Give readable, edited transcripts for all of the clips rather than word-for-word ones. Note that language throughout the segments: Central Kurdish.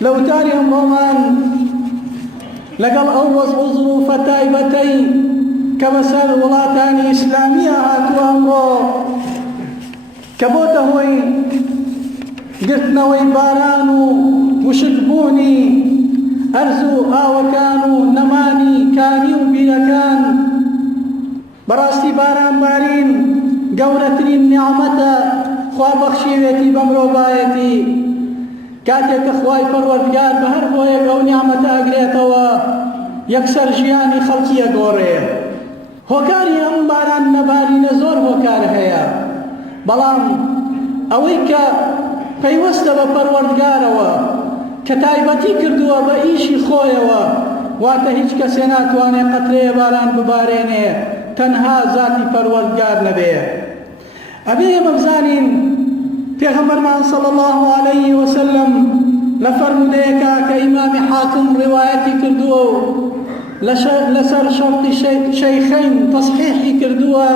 لو تاری ئەمڕۆمان لەگەڵ ئەو وەزع و زروفە تایبەتەی کە بەسەر وڵاتانی ئیسلامیە هاتووە ئەمڕۆ کە بۆتە هۆی گرتنەوەی باران و وشکبوونی ئەرز و ئاوەکان و نەمانی کانی و بیرەکان. بەڕاستی بارانبارین گەورەترین نیعمەتە خوا بەخشیوێتی بە مرۆڤایەتی. کاتێک کە خوای پەروەردگار بە هەر بۆیەک ئەو نیعمەتە ئەگرێتەوە یەکسەر ژیانی خەڵکی ئەگۆڕێ. هۆکاری ئەم باران نەبارینە زۆر هۆکار هەیە، بەڵام ئەوەی کە پەیوەستە بە پەروەردگارەوە کە تایبەتی کردووە بە ئیشی خۆیەوە، واتە هیچ کەسێ ناتوانێت قەترەیە باران ببارێنێ تەنها ذاتی پەروەردگار نەبێ. ئەبێ ئێمە بزانین پێغەمبەرمان صلی الله عليه وسلم لە فەرمودەیەکە کە ئیمامی حاکم ڕیوایەتی کردووە و لەسەر شەرطی شەیخەین تەصحیحی کردووە،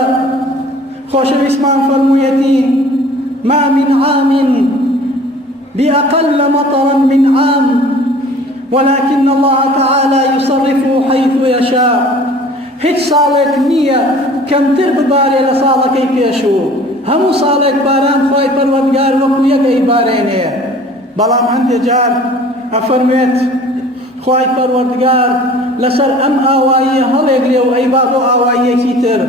خۆشەویستمان فەرموویەتی: ما من عام بأقل مطرا من عام ولكن الله تعالى يصرفه حيث يشاء. هیچ ساڵێک نییە کەمتر ببارێ لە ساڵەکەی پێشوو، هەموو ساڵێک باران خوای پەروەردگار وەکو یەکەی بارێنێ. بەڵام هەندێک جار ئەفەرمێت خوای پەروەردگار لەسەر ئەم ئاواییە هەڵێگرێ و ئەیبا بۆ ئاواییەکی تر.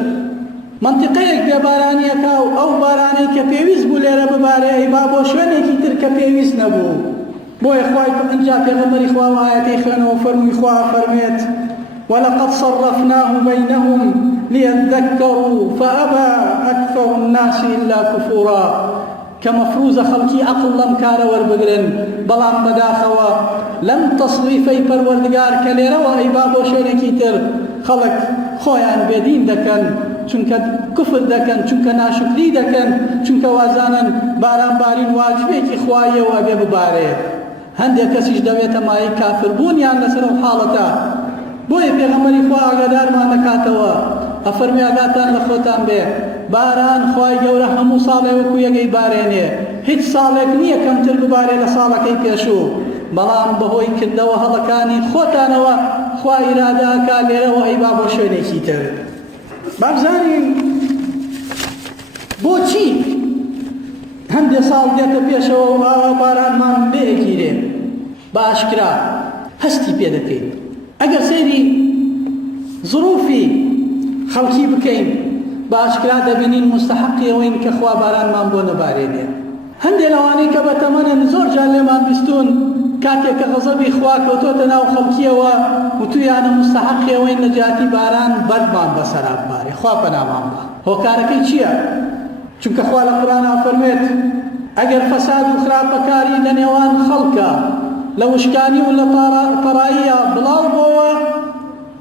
منطقەیەک بێبارانیەکە و ئەو بارانەی کە پێویست بوو لێرە ببارێ ئەیبا بۆ شوێنێکی تر کە پێویست نەبوو. بۆیە خوای ئەنجا پێغەمبەری خوا ئاەتەی خوێنەوە فەرمووی خوا فەرمێت: ولقد صرفناه بينهم ليذكروا فأبى أكثر الناس إلا كفورا. كمفروض خلقي عقل لم كار وربقرن بلان بداخوا لم تصريفي پروردگار كليرا وإباب وشينكي تر خلق خويان بيدين دكن چونك كفر دكن چونك ناشكري دكن چونك وازانا باران بارين واجبيكي خوايه وابي بباره هندي كسيش دويتا ماي كافر بونيان لسر الحالتا. بۆیە پێغەمبەری خوا ئاگادارمان دەکاتەوە ئەفەرمێ ئاگاتان لە خۆتان بێ باران خوای گەورە هەموو ساڵێ وەکو یەکەی بارێنێ، هیچ ساڵێک نییە کەمتر ببارێ لە ساڵەکەی پێشوو، بەڵام بەهۆی کردەوە هەڵەکانی خۆتانەوە خوا ئیرادەکا لێرەوە ئەیبا بۆ شوێنێکی تر. با بزانین بۆچی هەندێک ساڵ دێتە پێشەوە و ئاوا بارانمان لێگیرێ بە ئاشکرا هەستی پێ دەکەین. ئەگەر سەیری ظروفی خەڵکی بکەین بە ئاشکرا دەبینین مستحقی ئەوەین کە خوا بارانمان بۆ نەبارێنێ. هەندێک لەوانەی کە بەتەمەنن زۆر جار لێمان بیستون کاتێک کە غەزەبی خوا کەوتۆتە ناو خەڵکیەوە وتویانە مستحقی ئەوەین نەجاتی باران بەردمان بەسەرا ببارێ، خوا پەنامان بە. هۆکارەکەی چییە؟ چونکە خوا لە قورئانە فەرمێت ئەگەر فەساد و خراپەکاری لە نێوان خەڵکە لە وشکانی و لە تەڕاییە بڵاو بۆوە،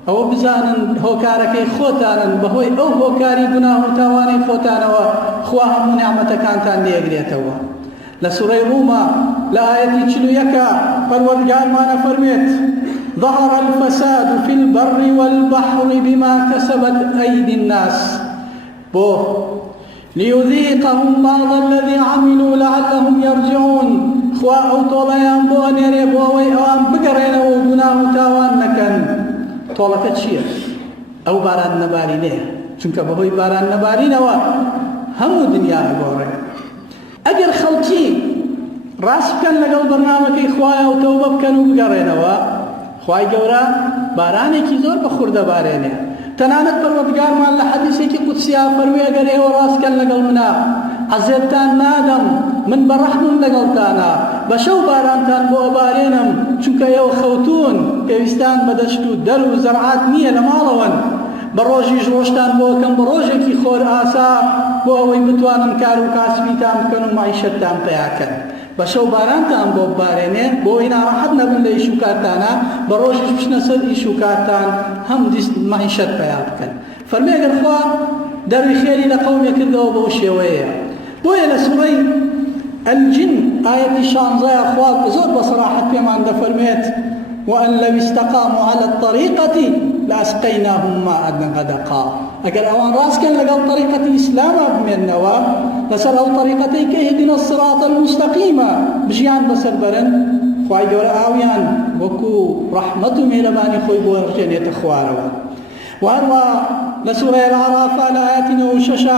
ئەوە بزانن هۆکارەکەی خۆتانن، بەهۆی ئەو هۆکاری گوناه و تاوانی خۆتانەوە خوا هەموو نیعمەتەکانتان لێگرێتەوە. لە سوورەی ڕوومە لە ئاەتی 41 پەروەردگارمانە فەرمێت: ظهر الفساد في البر والبحر بما كسبت أيدي الناس بۆ ليذيقهم بعض الذي عملوا لعلهم يرجعون. خوا ئەو تۆڵەیان بۆ ئەنێرێ بۆ ئەوەی ئەوان بگەڕێنەوە و گوناه و تاوان نەکەن. تۆڵەکە چییە؟ ئەو باران نەبارینەیە، چونکە بەهۆی باران نەبارینەوە هەموو دنیا ئەگۆڕێ. ئەگەر خەڵکی ڕاست بکەن لەگەڵ بەرنامەکەی خوایە و تەوبە بکەن و بگەڕێنەوە، خوای گەورە بارانێکی زۆر بەخوور دەبارێنێ. تەنانەت پەروەردگارمان لە حەدیثێکی قودسییا فەرمووی ئەگەر ئێوە ڕاستکەن لەگەڵ منە عەزێبتان نادەم، من بەڕەحمم لەگەڵتانە، بە شەو بارانتان بۆ ئەبارێنم، چونکە ئێوە خەوتون پێویستان بە دەشت و دەر و زەرعات نییە لە ماڵەوەن، بە ڕۆژیش ڕۆژتان بۆ ئەکەم بە ڕۆژێکی خۆر ئاسا بۆ ئەوەی بتوانن کار و کاسبیتان بکەن و معیشەتتان پێیاکەن. بە شەو بارانتان بۆ ببارێنێ بۆ ئەوەی ناڕەحەت نەبن لە ئیش و کارتانە، بە ڕۆژیش بچنە سەر ئیش و کارتان هەم دیست معیشەت پێیا بکەن. فەرمێ ئەگەر خوا دەروی خێری لە قەومێ کردەوە بەو شێوەیە. بۆیە لە سوورەی الجن آية شانزايا أخوات بزور بصراحة بمان دفرميت وأن لو استقاموا على الطريقة لأسقيناهم ماء غدقا. أقل أوان راس كان لقل طريقة الإسلام من نوا لسر أو طريقتي كيهدنا الصراط المستقيم بجيان بسر برن خوای گەورە ئاویان وەکو ڕەحمەت و میهرەبانی خۆی بۆ ڕژێنێتە خوارەوە. وهەروە لە سوورەی العەرافا لە ئایەتی 96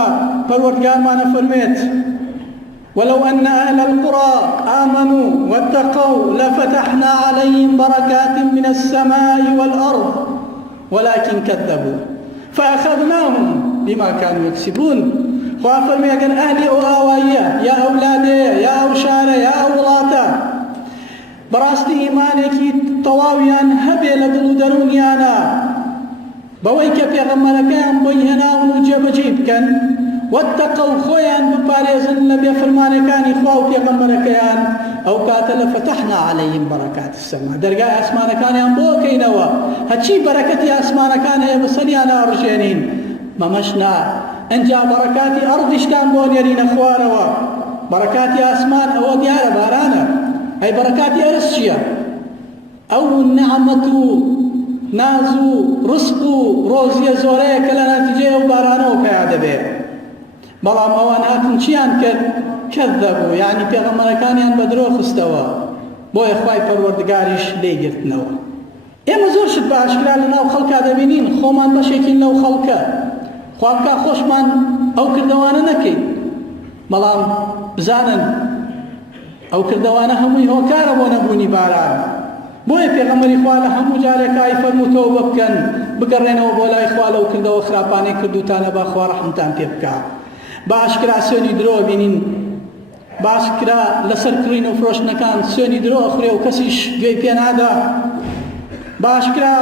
پەروەردگارمانە فەرمێت ولو أن أهل القرى آمنوا واتقوا لفتحنا عليهم بركات من السماء والأرض ولكن كذبوا فأخذناهم بما كانوا يكسبون. خوافر ميقن أهلي أو آوائية يا أولادي يا أوشارة يا أولاتا براستي إيمانيكي طواويان هبي لدلو درونيانا بويك في غمركان بيهنا ونجب جيبكن واتقوا خويان بباريزن لبي فرمانكان إخواو في غمركان أو كاتل فتحنا عليهم بركات السماء درقاء أسمانكان ينبوكينوا هاتشي بركتي أسمانكان هي بسريانا ورجينين ما مشنا انجا بركاتي أرضش كان بونيرين أخواروا بركاتي أسمان أو ديار بارانا أي بركاتي أرسشيا أو النعمة نازو رزقو روزي زوريك لنا تجيه وبارانو كيادة بيه بەڵام ئەوان هاتن چیان کرد کەذەبوو یعنی پێغەمبەرەکانیان بە درۆ خستەوە بۆیە خوای پەروەردگاریش لێگرتنەوە. ئێمە زۆر شت بە ئاشکرا لەناو خەڵکا دەبینین خۆمان بەشێکین لەو خەڵکە خوا بکا خۆشمان ئەو کردەوانە نەکەین بەڵام بزانن ئەو کردەوانە هەمووی هۆکارە بۆ نەبوونی باران. بۆیە پێغەمبەری خوا لە هەموو جارێکایی فەرموو تەوبە بکەن بگەڕێنەوە بۆ لای خوا لەو کردەوە خراپانەی کردوتانە با خوا ڕەحمتان پێ بکا. باشکرا سوێنی درۆ بینین باشکرا لەسەر کڕین و فرۆشتنەکان سوێنی درۆ ئەخورێ و کەسیش گوێی پێ نادا باشکرا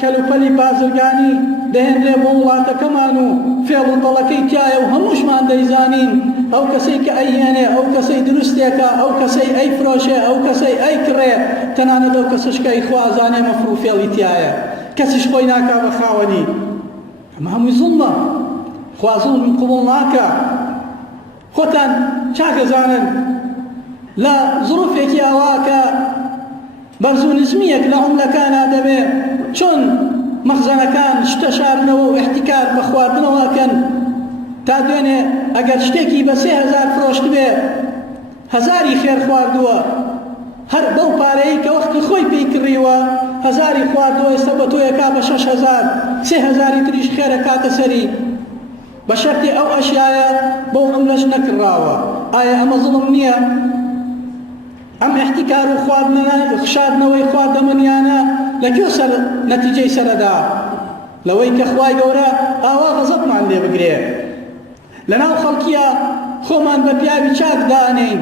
کەلوپەلی بازرگانی دەهێنرێ بۆ وڵاتەکەمان و فێڵ و دەڵەکەی تایە و هەمووشمان دەیزانین ئەو کەسەی کە ئەیهێنێ ئەو کەسەی دروستێکە ئەو کەسەی ئەیفرۆشێ ئەو کەسەی ئەیکڕێ تەنانەت ئەو کەسشکەی خوازانێ مەفر و فێڵی تایە کەسیش خۆی ناکا بە خاوەنی ئەمە هەمووی زوڵمە خوا زوڵم قبوڵ ناکە. خۆتان چاکەزانن لە زروفێکی ئەوا کە بەرز و نزمیەک لە عوملەکانە دەبێ چۆن مەخزەنەکان شتە شارنەوە و احتیکار بە خواردنەوەکەن تا دوێنێ ئەگەر شتێکی بە 3000 فرۆشت بێ 1000 خێر خواردووە هەر بەو پارەیە کە وەختی خۆی پێی کڕیوە 1000 خواردووە ئێستا بە تۆیەکا بە 6000 3000 تریش خێرە کاتە سەری بە شەرتی ئەو ئەشیایە بەو عوملەش نەکڕاوە. ئایا ئەمە زوڵم نییە؟ ئەم احتیکار و خشاردنەوەی خواردەمەنیانە لەکوێ سەر نەتیجەی سەرەدا؟ لەوەی کە خوای گەورە ئاوا غەزەبمان لێ بگرێ. لەناو خەڵکیە خۆمان بە پیاوی چاک دانین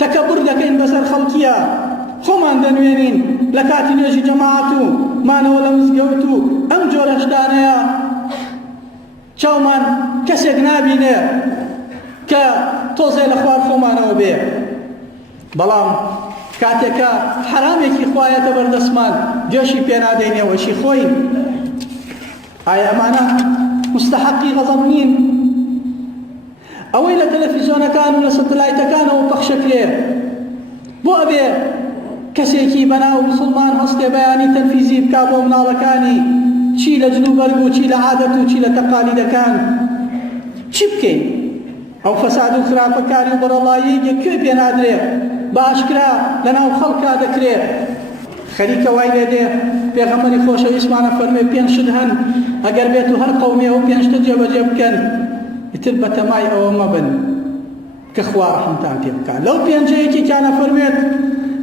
تەکەبور دەکەین بەسەر خەڵکیە خۆمان دەنوێنین لە کاتی نوێژی جەماعەت و مانەوە لە مزگەوت و ئەم جۆرە شتانەیە چاومان کەسێک نابینێ کە تۆزێ لە خوار خۆمانەوە بێ بەڵام کاتێکە حرامێکی خوایەتە بەردەستمان گوێشی پێ نادەینێوەشی خۆی. ئایا ئەمانە مستحقی غەزەب نین؟ ئەوەی لە تەلەڤیزۆنەکان و لە سەتەلایتەکانەوە پەخشەکرێ بۆ ئەبێ کەسێکی بەناو موسڵمان هەستێ بەیانی تەنفیزی بکا بۆ مناڵەکانی چی لە جنوبەرگ و چی لە عادەت و چی لە تەقالیدەکان چی بکەین؟ ئەو فەساد و خراپەکاری و بەڕەڵایی یەکوێ پێ نادرێ باشکرا لەناو خەڵکا دەکرێ. خەریکە وای لێ دێ پێغەمبەری خۆشەویستمانە فەرمێ 5 شت هەن ئەگەر بێت و هەر قەومێ ئەو 5 شتە جێبەجێ بکەن ئیتر بەتەمای ئەوە مەبن کە خوا ڕەحمتان پێ بکا. لەو 5یەکێکیانە فەرمێت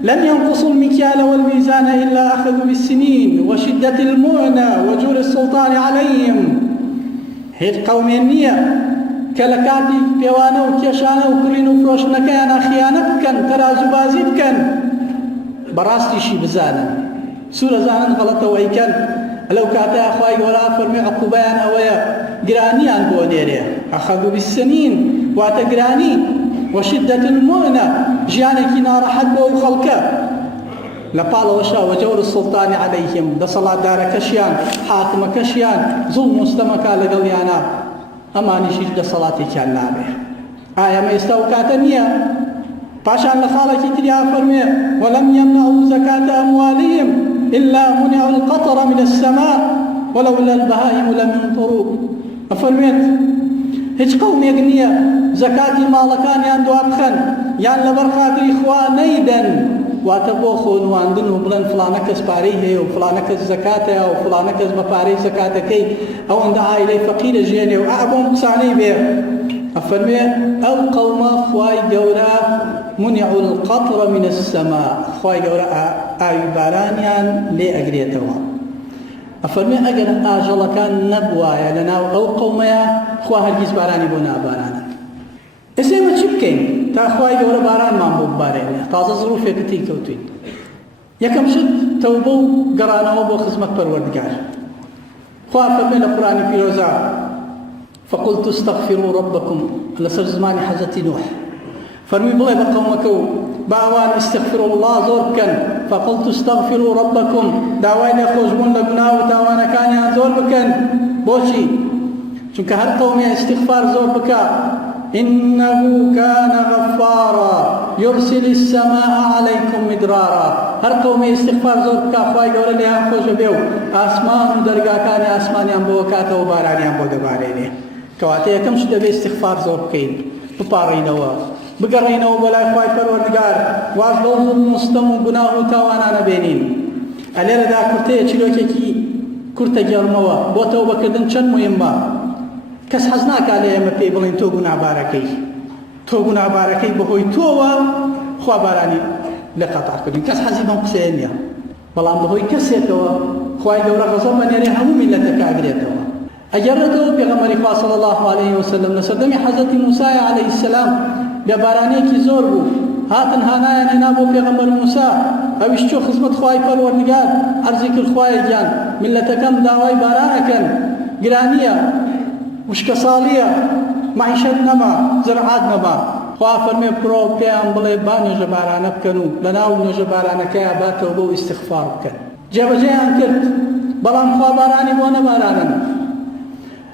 لم ينقصوا المكيال والميزان إلا أخذوا بالسنين وشدة المؤنة وجور السلطان عليهم. هيج قومي النية كلكاتي بيوانا وكيشانا وكرين وفروشنكيانا خيانة بكن ترازو بازي بكن براستي شي بزانا سورة زانا غلطة ويكن لو كاتا أخواي ولا فرمي عقوبيان أويا قرانيان بونيريا أخذوا بالسنين واتقراني وشدة المؤنة جيانك نارحت بو خلقه لقال وشا وجور السلطان عليهم ده صلاة دار كشيان حاكم كشيان ظلم مستمكا لقليانا أماني شيش ده صلاة كان نابه. آية ما يستوكاتنية باشان لخالك تريا فرمي ولم يمنعوا زكاة أموالهم إلا منعوا القطر من السماء ولولا البهائم لم ينطروا. أفرميت هیچ قومێک نییە زەکاتی ماڵەکانیان دوابخەن یان لەبەر خاتری خوا نەیدەن واتە بۆ خۆنواندن و بڵێن فڵانە کەس پارەی هەیە و فڵانە کەس زەکاتەیە و فڵانە کەس بە پارەی زەکاتەکەی ئەوەندە عائیلەی فەقیرە ژێنێ و بۆم قسانەی بێ ئەفەرمێ ئەو قەومە خوای گەورە منعوا القطر من السماء خوای گەورە ئاوی بارانیان لێ ئەگرێتەوە ئەفەرمێ ئەگەر ئاژەڵەکان نەبوایە لەناو ئەو قەومەیە خوا هەرگیز بارانی بۆ نابارانە ئێستا ئێمە چی بکەین تا خوای گەورە بارانمان بۆ ببارێنێ تازە زروفێکتی کەوتوین یەکەم شت تەوبە و گەڕانەوە بۆ خزمەت پەروەردگار خوا فەرمێ لە قورئانی پیرۆزە فقلت استغفروا ربكم لەسەر زمانی حەزەتی نوح فەرمی بڵێ بە قەومەکە و باوان استغفر الله زۆر بکەن فقلت استغفروا ربكم داوای لێخۆشبوون لە گوناه و تاوانەکانیان زۆر بکەن بۆچی چونکە هەر قەومێ استغفار زۆر بکە إنه كان غفارا يرسل السماء عليكم مدرارا هر قومي استغفار زور بکا خوای گەورە لێیان خۆشە بێ و ئاسمان و دەرگاکانی ئاسمانیان بۆ کاتەوە بارانیان بۆ دەبارێنێ کەواتە یەکەم شت دەبێت استغفار زۆر بکەین بپاڕینەوە بگەڕینەوە بۆ لای خوای پەروەردگار واز لەو زوڵم و ستەم و گوناه و تاوانانە بێنین ئەلێرەدا کورتەیە چیرۆکێکی کورتە گەڕمەوە بۆ تەوبەکردن چەند موهمە کەس حەز ناکات لە ئێمە پێی بڵێن تۆ گوناهبارەکەی تۆ گوناهبارەکەی بەهۆی تۆوە خوا بارانی لە قەتع کردین کەس حەزی بەم قسەیە نییە بەڵام بەهۆی کەسێکەوە خوای گەورە غەزەب بەنێرێ هەموو میلەتەکە ئەگرێتەوە ئەگەڕێتەوە پێغەمبەری خوا صلی الله عليه وسلم لە سەردەمی حەزەتی موسای عەلەیهی السەلام بێبارانەیەکی زۆر بوو هاتن هانایان هێنا بۆ پێغەمبەر موسا ئەویش چۆ خزمەت خوای پەروەردگار عەرزی کرد خوایە گیان میلەتەکەم داوای بارانەکەن گرانیە وشکە ساڵیە معیشەت نەما زەرعات نەما خوا فەرمێ بڕۆ پێیان بڵێ با نوێژە بارانە بکەن و لەناو نوێژە بارانەکەیە باتەوە بۆ ئیستیغفار بکەن جێبەجێیان کرد بەڵام خوا بارانی بۆ نەبارانن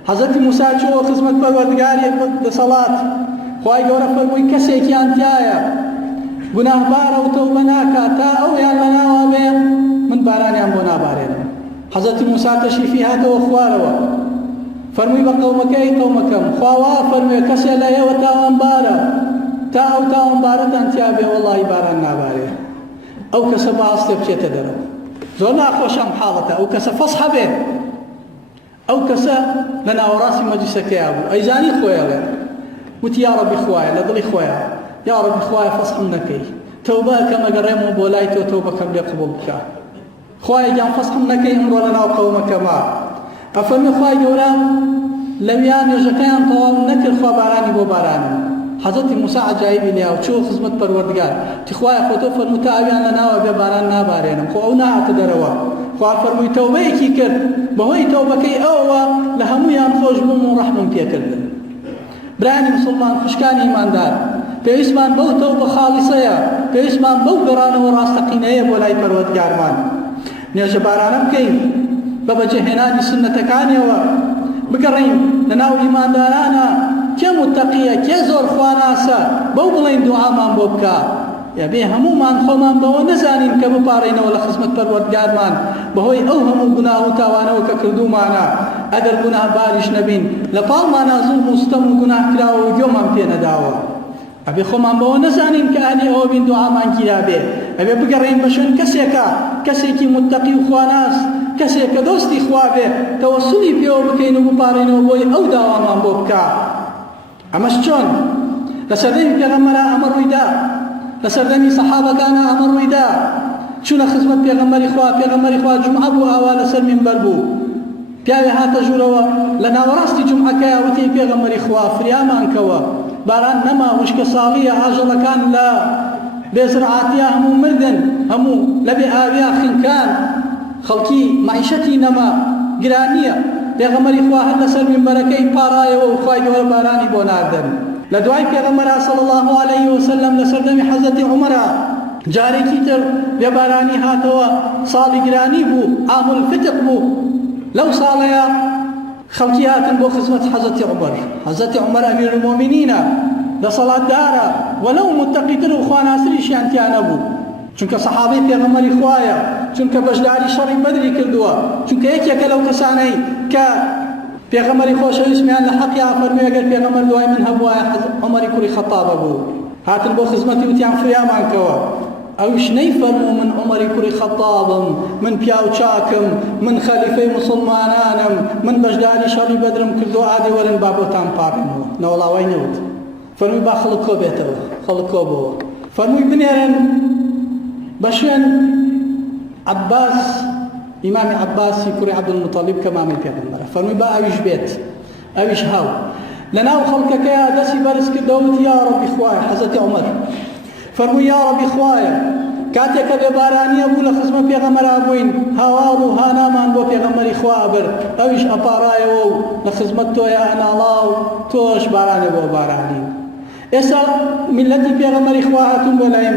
حەزەتی موسا چۆ خزمەت پەروەردگاری دەسەڵات خوای گەورە فەرمووی کەسێکیان تایە گوناهبارە و تەوبە ناکات تا ئەویان لەناوە بێ من بارانیان بۆ نابارێنم حەزەتی موسا تەشریفی هاتەوە خوارەوە فەرمووی بە قەومەکەی قەومەکەم خواوا فەرمووی کەسێ لە ئێوە تاوانبارە تا ئەو تاوانبارەتان تیا بێ وەڵڵاهی باران نابارێ ئەو کەسە بەئاستێ بچێتە دەرەوە زۆر ناخۆشە ئەم حاڵەتە ئەو کەسە فەسحە بێ ئەو کەسە لە ناوەڕاستی مەجلیسەکەیە بوو ئەیزانی خۆیەڵێ وتی یا ڕەبی خوایە لە دڵی خۆیە یا ڕەبی خوایە فەسحم نەکەی تەوبە ئەکەم ئەگەڕێمەوە بۆ لای تۆ تەوبەکەم لێ قبوڵ بکە خوایە گیان فەسحم نەکەی ئەمڕۆ لە ناو قەومەکەما ئەفەرمی خوای گەورە لەویان نوێژەکەیان تەواو نەکرد خوا بارانی بۆ بارانن حەزەتی موسا عەجایبی لێیە و چۆ خزمەت پەروەردگار تی خوایە خۆ تۆ فەرمووی تا ئەویان لەناوە بێ باران نابارێنم خۆ ئەو نهاتە دەرەوە خوا فەرمووی تەوبەیەکی کرد بەهۆی تەوبەکەی ئەوەوە لە هەموویان خۆش بووم و ڕەحمم پێکردن برانی مسلمان خوشکانی ئیماندار پێویستمان بەو تەوبە خاڵیسەیە پێویستمان بەو گەڕانەوە ڕاستەقینەیە بۆ لای پەروەردگارمان نوێژە بارانە بکەین بە بەجێهێنانی سنەتەکانیەوە بگەڕین لەناو ئیماندارانە کێ متەقیە کێ زۆر خواناسە بەو بڵێن دوعامان بۆ بکە یابێ هەموومان خۆمان بەوە نەزانین کە بپارڕینەوە لە خزمەت پەروەردگارمان بەهۆی ئەو هەموو گوناه و تاوانەوە کە کردومانە ئەگەر گوناهباریش نەبین لە پاڵمانە زوڵم و ستەم و گوناهکراوە و گوێمان پێ نەداوە ئەبێ خۆمان بەوە نەزانین کە ئەنی ئەوە بین دوعامان گیرا بێ ئەبێ بگەڕین بە شوێن کەسێکە کەسێکی متەقی و خواناس کەسێک کە دۆستی خوا بێ تەوەسولی پێوە بکەین و بپارڕینەوە بۆی ئەو داوامان بۆ بکە ئەمەش چۆن لە سەردەمی پێغەمبەرە ئەمە ڕوویدا لە سەردەمی سەحابەکانە ئەمە ڕوویدا چوونە خزمەت پێغەمبەری خوا جومعە بوو ئاوا لەسەر مینبەر بوو پیاوێ هاتە ژوورەوە لە ناوەڕاستی جومعەکەیە وتی پێغەمبەری خوا فریامان کەوە باران نەما وشکە ساڵیە ئاژەڵەکان لە بێزرعاتیە هەموو مردن هەموو لە بێ ئاویا خینکان خەڵکی معیشەتی نەما گرانیە پێغەمبەری خوا هەر لەسەر مینبەرەکەی پاڕایەوە و خوای گەورە بارانی بۆ ناردن لە دوای پێغەمبەرە صلی الله عليه وسلم لە سەردەمی حەزەتی عومەرە جارێکی تر بێبارانی هاتەوە ساڵی گرانی بوو عام الفتق بوو لەو ساڵەیە خەڵکی هاتن بۆ خزمەت حەزەتی عومەر حەزەتی عومەر ئەمیر المۆمینینە دەسەڵاتدارە وەلەو متەقیتر و خواناسریشیان تیا نەبوو چونکە سەحابەی پێغەمبەری خوایە چونکە بەشداری شەڕی بەدری کردووە چونکە یەکێکە لەو کەسانەی کە پێغەمبەری خۆشەویستمیان لە حەقی فەرمووی ئەگەر پێغەمبەر دوای من هەبوایە عومەری کوڕی خەتابە بوو هاتن بۆ خزمەتی وتیان فریامان کەوە ئەوش نەیفەرموو من عومەری کوڕی خەتابم، من پیاو چاکم، من خەلیفەی موسڵمانانم، من بەشداری شەڕی بەدرم کردو ئادێ وەرن با بۆتان پاڕێنەوە. نەوەڵاوای نەوت. فەرمووی با خەڵک کۆ بێتەوە، خەڵک کۆ بووە. فەرمووی بنێرن بە شوێن عەباس، ئیمامی عەباسی کوڕی عەبدولموتەڵیب کە مامی پێغەمبەرە. فەرمووی با ئەویش بێت، ئەویش هاو. لەناو خەڵکەکەیە دەستی بەرز کردەوە وتی یا ڕەبی خوایە، حەزەتی عومەر فەرمووی یا ڕەبی خوایە، کاتێککە بێبارانیە بوو لە خزمە پێغەمبەرا بووین، هاواڵ و هانامان بۆ پێغەمبەری خوا ئەبر، ئەویش ئەپاڕایەوە و لە خزمەت تۆیە ئەناڵا و تۆش بارانێ بۆ بارانی. ئێستا میلەتی پێغەمبەری خوا هاتوون بۆ لای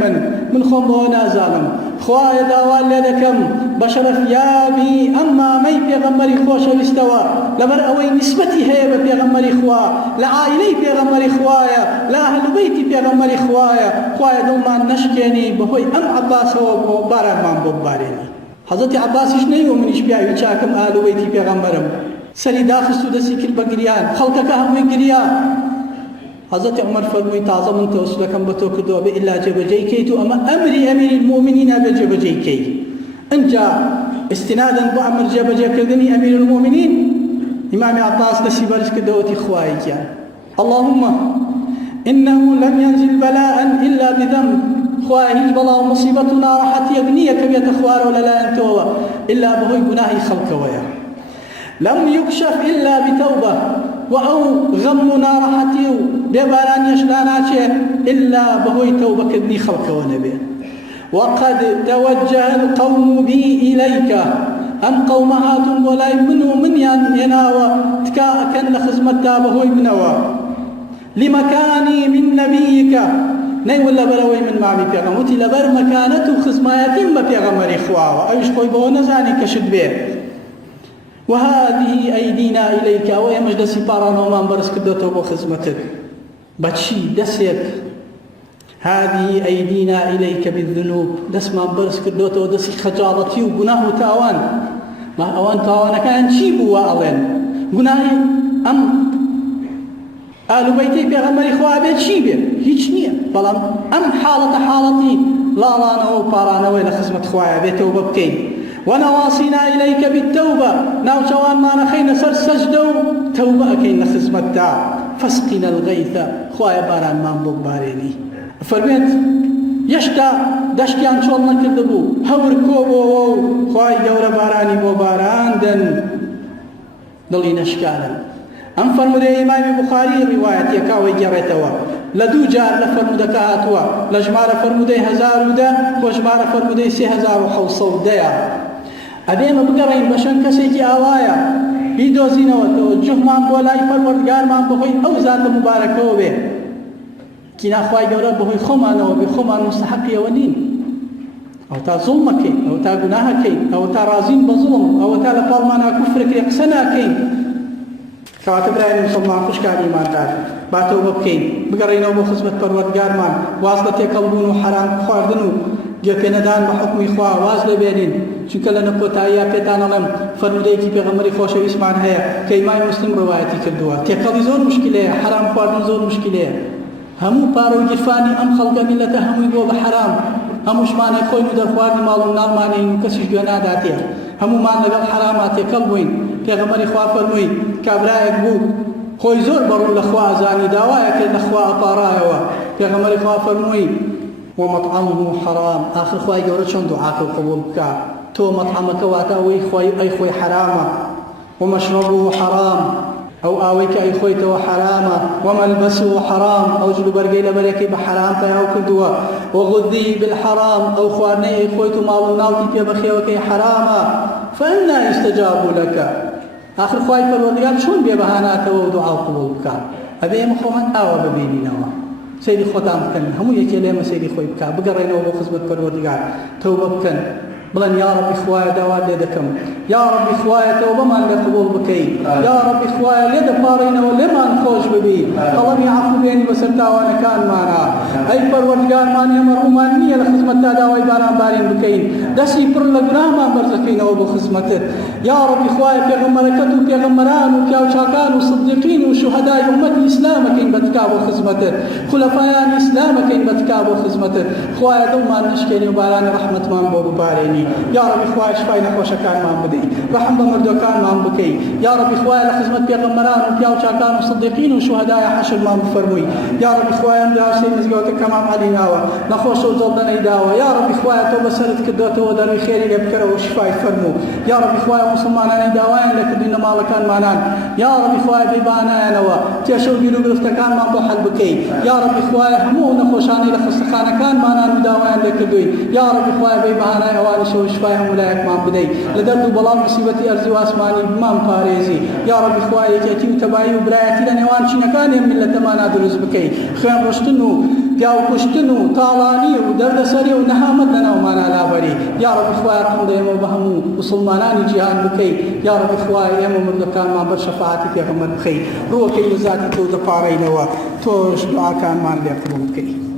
من خۆم بەوە نازانم، خوایە داوان لێ دەکەم بە شەرەفیابی ئەم مامەی پێغەمبەری خۆشەویستەوە، لەبەر ئەوەی نسبەتی هەیە بە پێغەمبەری خوا، لە عائیلەی پێغەمبەری خوایە، لە ئەهلوبەیتی پێغەمبەری خوایە، خوایە دڵمان نەشکێنی بەهۆی ئەم عەباسەوە بۆ بارانمان بۆ ببارێنی. حەزەتی عەباسیش نەیوە منیش پیاوی چاکم ئەهلوبەیتی پێغەمبەرم، سەری داخست و دەستی کرد بە گریان، خەڵکەکە هەمووی گریان. حضرت عمر فرمووی تازە من تەوسلەکەم بە تۆ کردووە بە ئیلا جێبەجێی کەیت و ئەمە ئەمری ئەمیری المؤمنینە بە جێبەجێی کەیت. ئەنجا استنادا بۆ ئەمر جێبەجێکردنی ئەمیر المؤمنین ئیمامی عەباس دەستی بەرز کردەوەتی خوای گیان اللهم إنه لم ينزل بلاء إلا بذنب، خوای هیچ بەڵاو مصیبەت و ناڕەحەتیەک نییە کە بێتە خوارەوە لەلایەن تۆوە ئیلا بەهۆی گوناهی خەڵکەوەیە. لم يكشف إلا بتوبة، وأو غم ناڕەحەتی و بێبارانیەش ناناچێ إلا بەهۆی تەوبەکردنی خەڵکەوە نەبێ. وقد توجه القوم بي إليك، ئەم قەومە هاتون بۆ لای من و منیان هێناوە تکا ئەکەن لە خزمەتتا بەهۆی منەوە. لمكاني من نبيك، نەیوە لەبەرەوەی من مامی پێغەمبەر، وتی لەبەر مەکانەت و خزمایەتیم بە پێغەمبەری خواوە، ئەویش خۆی بەوە نەزانی کەشت بێ. وهذه أيدينا إليك، وإمش دسي باران ومان برس كدوتو بو خزمتك بچي دسيك. هذه أيدينا إليك بالذنوب، دس ما برس كدوتو دسي خجالتي وقناه تاوان، ما أوان تاوانا كان شيبوا وألين قناهي أم آل بيتي بيغمري خواه بيت شيبه هيچ نية، بلان أم حالتي لا نو بارانا ويلا خزمت خواه بيتو ببكي. ونواصينا إليك بالتوبة، ناو شوان ما نخينا سر سجدو توبة أكينا خزمت دا، فاسقنا الغيث، خوايا باران ما بباريني. فرميت يشتا دشتيان شوال نكردبو هور كوبو خوايا جورا باراني بو باران دن دلي نشكالا. أم فرمودي إمام بخاري رواية يكاوي جريتوا لدو جار لفرمودك هاتوا لجمار فرمودي 1000 دا وجمار فرمودي 3500 دا. ئەدێمە بگەڕین بە شوێن کەسێکی ئاوایە بیدۆزینەوە تەوەجوهمان بۆ لای پەروەردگارمان بەهۆی ئەو زاتە مبارەکەوە بێ کینا خوای گەورە بەهۆی خۆمانەوە بێ خۆمان مستحەقیەوە نین. ئەو تا زوڵمەکەین، ئەو تا گوناهەکەین، ئەو تا ڕازین بە زوڵم، ئەوە تا لە پاڵمانە کوفرێکی قسە ناکەین. کەواتە برایان مسلمان خوشکانی ئیماندار با تەوبە بکەین، بگەڕینەوە بۆ خزمەت پەروەردگارمان، واز لە تێکەڵبوون و حەرام خواردن و گوێپێنەدان بە حکمی خوا واز لێبێنین. چونکە لە نەکۆتاییە پێتان ئەڵێم فەرمودەیەکی پێغەمبەری خۆشەویستمان هەیە کە ئیمامی موسڵیم ڕەوایەتی کردووە، تێکەڵی زۆر مشکلەیە، حەرام خواردن زۆر مشکلەیە. هەموو پارە و گیرفانی ئەم خەڵکە میلەتە هەمووی بۆ بە حەرام، هەمووشمانەی خۆین و دەرخواردنی ماڵ و ناڵمانین و کەسیش گوێ ناداتێ، هەموومان لەگەڵ حەراما تێکەڵ بووین. پێغەمبەری خوا فەرمووی کابرایەک بوو خۆی زۆر بەڕوو لە خوا ئەزانی، داوایە کرد لە خوا ئەپاڕایەوە. پێغەمبەری خوا فەرمووی ومطعمه حرام، آخر خوای گەورە چۆن دوعاکە قبول بکە، تۆ مەطعەمەکە واتە ئەوەی ئەی خۆی حرامە، ومەشرەبه حرام، ئەو ئاوەی کە ئەی خۆیتەوە حرامە، ومەلبەسه حرام، ئەو جلوبەرگەی لەبەرێکی بە حرام پەیاو کردووە، وغذی بالحرام، ئەو خواردنەی ئەی خۆیت و ماڵ و ناوتی پێ بەخێوەکەی حرامە، فأنا يستجاب لك. آخر خوای پەروەردگار چۆن بێ بەهاناتەوە و دوعا قبول بکە؟ ئەبێ ئێمە خۆمان ئاوا ببینینەوە، سەیری خۆتان بکەن، هەموو یەکێ لێمە سەیری خۆی بکە، بگەڕێنەوە بۆ خزمەت پەروەردگار، تەوبە بکەن، بڵێن یا ڕەبی خوایە داوا لێ دەکەم یا ڕەبی خوایە تەوبەمان لێ قبوڵ بکەی یا ڕەبی خوایە لێ دەپاڕێنەوە لێمان خۆش ببی قەڵەمی عەفو بێنی بەسەر تاوانەکانمانە ئەی پەروەردگارمان ئێمە ڕوومان نییە لە خزمەتتا داوای باران بارین بکەین دەستی پڕ لە گوناهمان بەرزەکەینەوە بۆ خزمەتت یا ڕەبی خوایە پێغەمبەرەکەت و پێغەمبەران و پیاوچاکان و سدیقین و شوهەدای ئومەتی ئیسلامەکەین بە تکا بۆ خزمەتت خولەفایانی ئیسلامەکەین بە تکا بۆ خزمەتت خوایە دڵمان نشکێنی و بارانی ڕەحمەتمان بۆ ببارێنی یا ڕەبی خوایە شفای نەخۆشەکانمان بدەی ڕەحم بە مردوەکانمان بکەی یا ڕەبی خوایە لە خزمەت پێغەمبەران و پیاوچاکان و سدیقین و شوهەدای حەشرمان بفەرمووی یا ڕەبی خوایە دراوسەی مزگەوتەکە مام عەلی ناوە نەخۆشە و جەڵدەنەی داوە یا ڕەبی خوایە تۆ بەسەرت کردوێتەوە دەروی خێری لێ بکەرەوە و شفای فەرموو یا ڕەبی خوایە موسڵمانانی داوایان لە کردوینە ماڵەکانمانان یا ڕەبی خوایە بێبانایانەوە کێشە و بیر و گرفتەکانمان بۆ حەل بکەی یا ڕەبی خوایە هەموو نەخۆشانەی لە خستەخانەکانمانان و داوایان لێ کردووی یا ڕەبی خوایە بێبانای ئەوانیشەوە شفای هەموو لایەکمان بدەی لە دەرد و بەڵام موسیبەتی ئەرزی و ئاسمانی بمان پارێزی یا ڕەبی خوایە یەکێتی و تەبایی و برایەتی لە نێوان چینەکانی میلەتەمانە دروست بکەی خوێن ڕشتن و پیاوکوشتن و تاڵانی و دەردەسەری و نەهامەت لەناومانە لابەری یا ڕەبی خوایە ڕەحم ئێمە بە هەموو موسڵمانانی جیهان بکەی یا ڕەبی خوایە ئێمە مردەکانمان بەر شەفاعەتی پێغەمبەر بخەی ڕووەکەی لە ذاتی تۆ دەپاڕێنەوە تۆش دوعاکانمان لێ قبوڵ بکەی